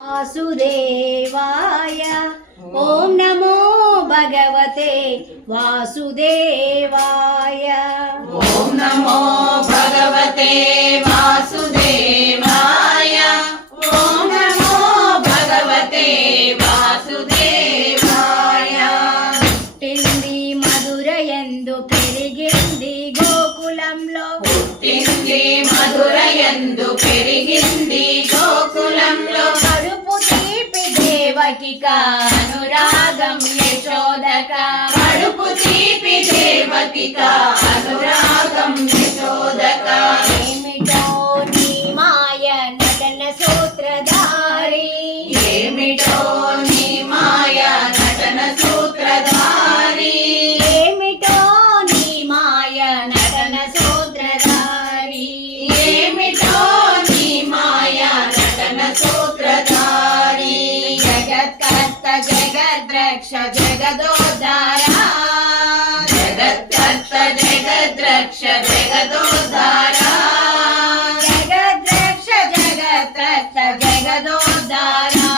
वासुदेवाय ओम नमो भगवते वासुदेवाय ओम नमो भगवते वासुदेवाय ओम नमो भगवते वासुदेवाय పుట్టింది మధురయందు పెరిగింది గోకులంలో పుట్టింది మధురయందు పెరిగింది గోకులంలో కడుపు తీపి దేవకిక అనురాగం యశోదక కడుపు తీపి దేవకిక అనురాగం యశోదక ఏమిటో నీ మాయ నటన సూత్రధారి ఏమిటో నీ మాయ నటన సూత్రధారి ఏమిటో నీ మాయ నటన సూత్రధారి ఏమిటో నీ మాయ నటన సూత్రధారి జగత్కర్త జగద్రక్ష జగదోద్ధారా జగత్కర్త జగద్రక్ష జగదోద్ధారా జగద్రక్ష జగత్కర్త జగదోద్ధారా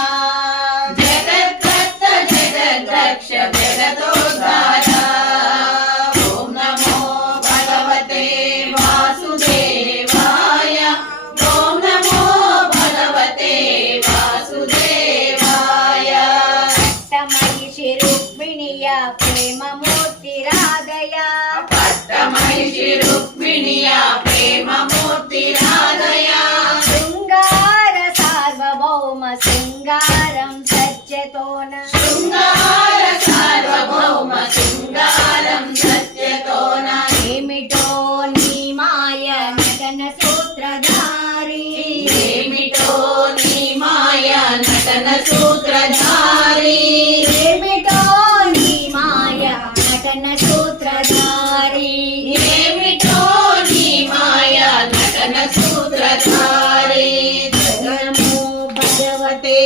జగత్కర్త జగద్రక్ష జగదోద్ధారా ఓం నమో భగవతే వాసుదేవాయ ఓం నమో భగవతే వాసుదేవాయ పట్టమహిషి రుక్మిణియ ప్రేమమూర్తి రాధయ పట్టమహిషి రుక్మిణియ ప్రేమమూర్తి రాధయ శృంగార సార్వభౌమ శృంగారం సత్యతోన శృంగార సార్వభౌమ శృంగారం సత్యతోన ఏమిటో నీ మాయ నటన సూత్రధారి ఏమిటో నీ మాయ నటన సూత్రధారి ఏమిటో నీ మాయ నటన సూత్రధారి ఏమిటో నీ మాయ నటన సూత్రధారి నమో భగవతే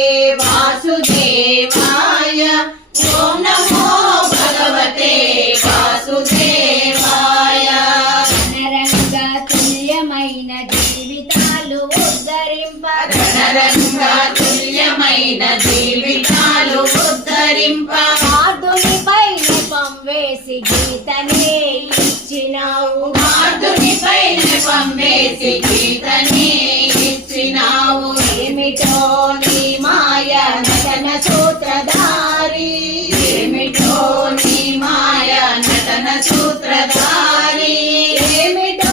వాసుదేవాయ ఓం నమో భగవతే వాసుదేవాయ రణరంగ తుల్యమైన జీవితాలు ఉద్ధరింప రణరంగా తుల్యమైన జీవితాలు ఉద్ధరింప మార్దునిపై నెపం వేసి గీతనే ఇచ్చినావు మార్దునిపై నెపం వేసి గీతని ఇచ్చినావు ఏమిటో నీ